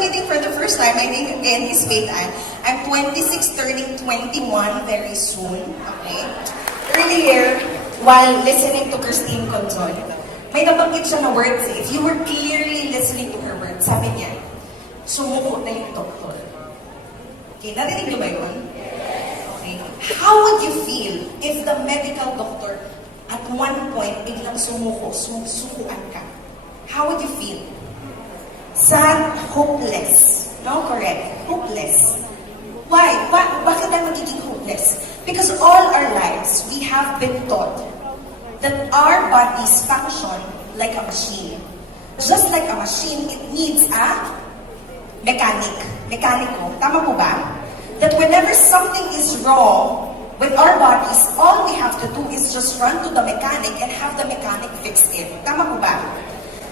meeting for the first time, my name again is Faith Ann. I'm 26, turning 21 very soon. Okay? Earlier, while listening to Christine Conzon, may nabanggit siya na words eh. If you were clearly listening to her words, sabi niya, sumuko na yung doktor. Okay, narinig niyo ba yun? Okay. How would you feel if the medical doctor at one point biglang susukuan ka? How would you feel? Sad, hopeless. No, correct. Hopeless. Why? Bakit tayo magiging hopeless? Because all our lives, we have been taught that our bodies function like a machine. Just like a machine, it needs a mekaniko. Tama po ba? That whenever something is wrong with our bodies, all we have to do is just run to the mechanic and have the mechanic fix it. Tama po ba?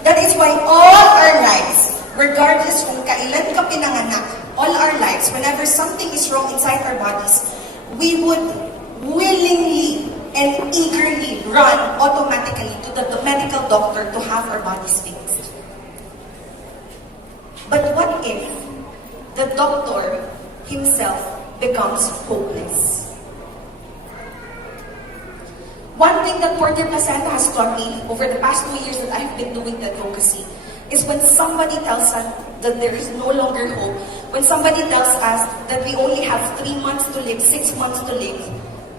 That is why all our lives, regardless kung kailan ka pinanganak, all our lives, whenever something is wrong inside our bodies, we would willingly and eagerly run automatically to the medical doctor to have our bodies fixed. But what if the doctor himself becomes hopeless? One thing that Purtier has taught me over the past 2 years that I have been doing the advocacy is when somebody tells us that there is no longer hope, when somebody tells us that we only have 3 months to live, 6 months to live,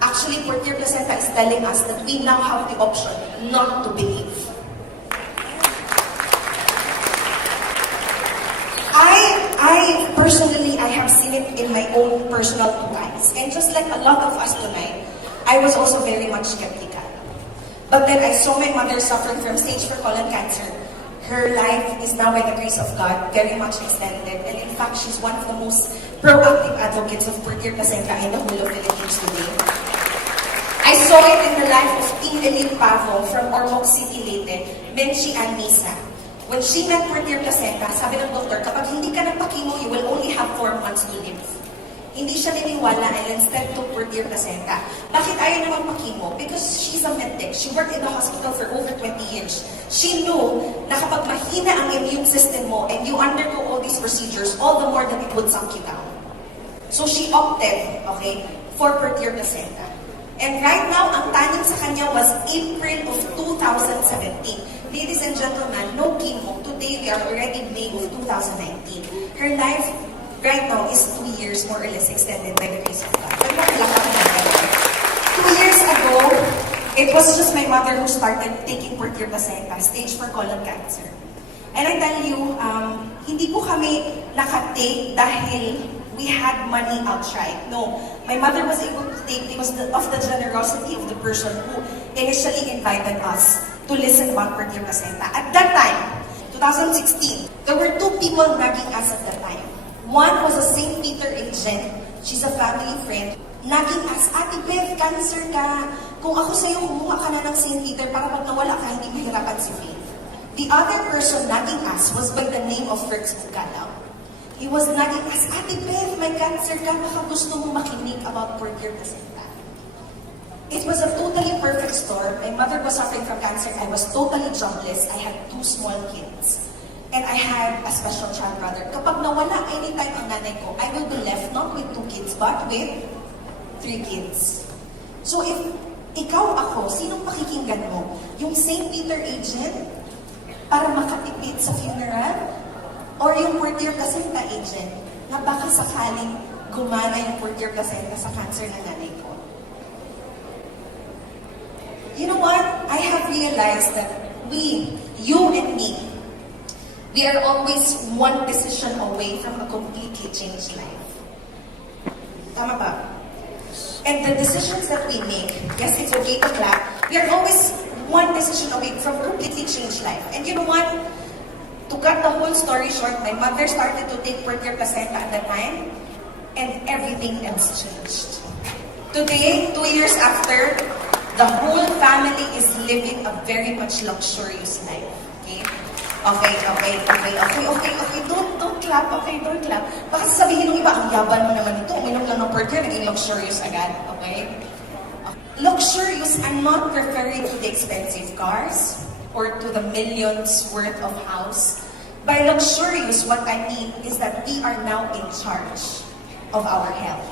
actually Purtier is telling us that we now have the option not to believe. I personally, I have seen it in my own personal 2 eyes. And just like a lot of us tonight, I was also very much skeptical. But then I saw my mother suffering from stage 4 colon cancer. Her life is now, by the grace of God, very much extended. And in fact, she's one of the most proactive advocates of Purtier Testimonials in the whole of Philippines today. I saw it in the life of Team Elite Pavo from Ormoc City, Leyte, Menchi and Misa. When she met Purtier Testimonials, sabi ng doktor, kapag hindi ka nagpakimo, you will only have 4 months to live. Hindi siya niniwala and instead took Purtier Testimonials. Bakit ayaw naman pakimo? Because she's a medtech. She worked in the hospital for over 20 years. She knew na kapag mahina ang immune system mo and you undergo all these procedures, all the more that it would sunk you down. So she opted, okay, for Purtier Testimonials. And right now, ang tanim sa kanya was April of 2017. Ladies and gentlemen, no chemo. Today, we are already May of 2019. Her life right now is 2 years more or less extended by the grace of God. 2 years ago, it was just my mother who started taking Purtier Testimonials, stage 4 colon cancer. And I tell you, hindi po kami nakatake dahil we had money outright. No, my mother was able to take because of the generosity of the person who initially invited us to listen about Purtier Testimonials. At that time, 2016, there were 2 people nagging us at that time. One was a St. Peter agent. She's a family friend. Nagging us, Ate Beth, cancer ka. Kung ako sa'yo, kumuha ka na ng St. Peter para pag nawala ka, hindi mahirapan si Faith. The other person nagging us was by the name of Fritz Bucalaw. He was nagging us, Ate Beth, may cancer ka, baka gusto mo makinig about Purtier Testimonials. It was a totally perfect storm. My mother was suffering from cancer. I was totally jobless. I had 2 small kids. And I had a special child brother. Kapag nawala anytime ang nanay ko, I will be left not with 2 kids, but with 3 kids. So if ikaw ako, sinong pakikinggan mo? Yung St. Peter agent para makatipid sa funeral? Or yung Purtier Testimonials agent na baka sakaling gumana yung Purtier Testimonials sa cancer ng nanay ko? You know what? I have realized that we, you and me, we are always one decision away from a completely changed life. Tama ba? And the decisions that we make, yes, it's okay to clap, we are always one decision away from a completely changed life. And you know what? To cut the whole story short, my mother started to take Purtier Testimonials at that time, and everything else changed. Today, 2 years after, the whole family is living a very much luxurious life. Okay? Okay. Don't clap. Okay, don't clap. Baka sabihin ng iba, ang yaban mo naman ito. Uminom lang ng Purtier, naging luxurious agad. Okay? Luxurious, I'm not referring to the expensive cars or to the millions worth of house. By luxurious, what I mean is that we are now in charge of our health.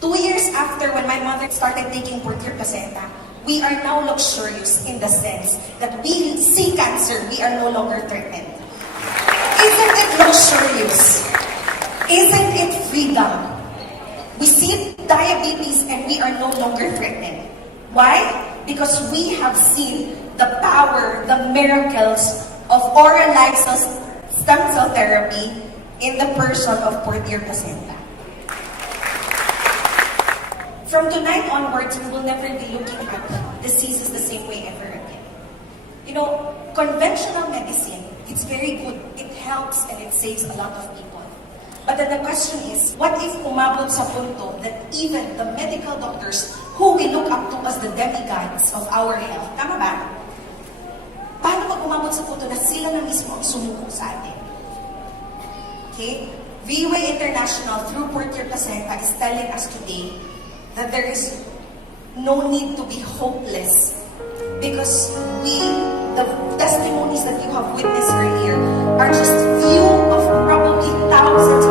2 years after when my mother started taking Purtier placenta, we are now luxurious in the sense that we see cancer, we are no longer threatened. Isn't it luxurious? Isn't it freedom? We see diabetes and we are no longer threatened. Why? Because we have seen the power, the miracles of oral life stem cell therapy in the person of Purtier placenta. From tonight onwards, we will never be looking at diseases the same way ever again. You know, conventional medicine, it's very good. It helps and it saves a lot of people. But then the question is, what if umabot sa punto that even the medical doctors who we look up to as the demigods of our health, tama ba? Paano pag umabot sa punto na sila na mismo ang sumuko sa atin? Okay? VUA International through Purtier Placenta is telling us today that there is no need to be hopeless because the testimonies that you have witnessed earlier are just few of probably thousands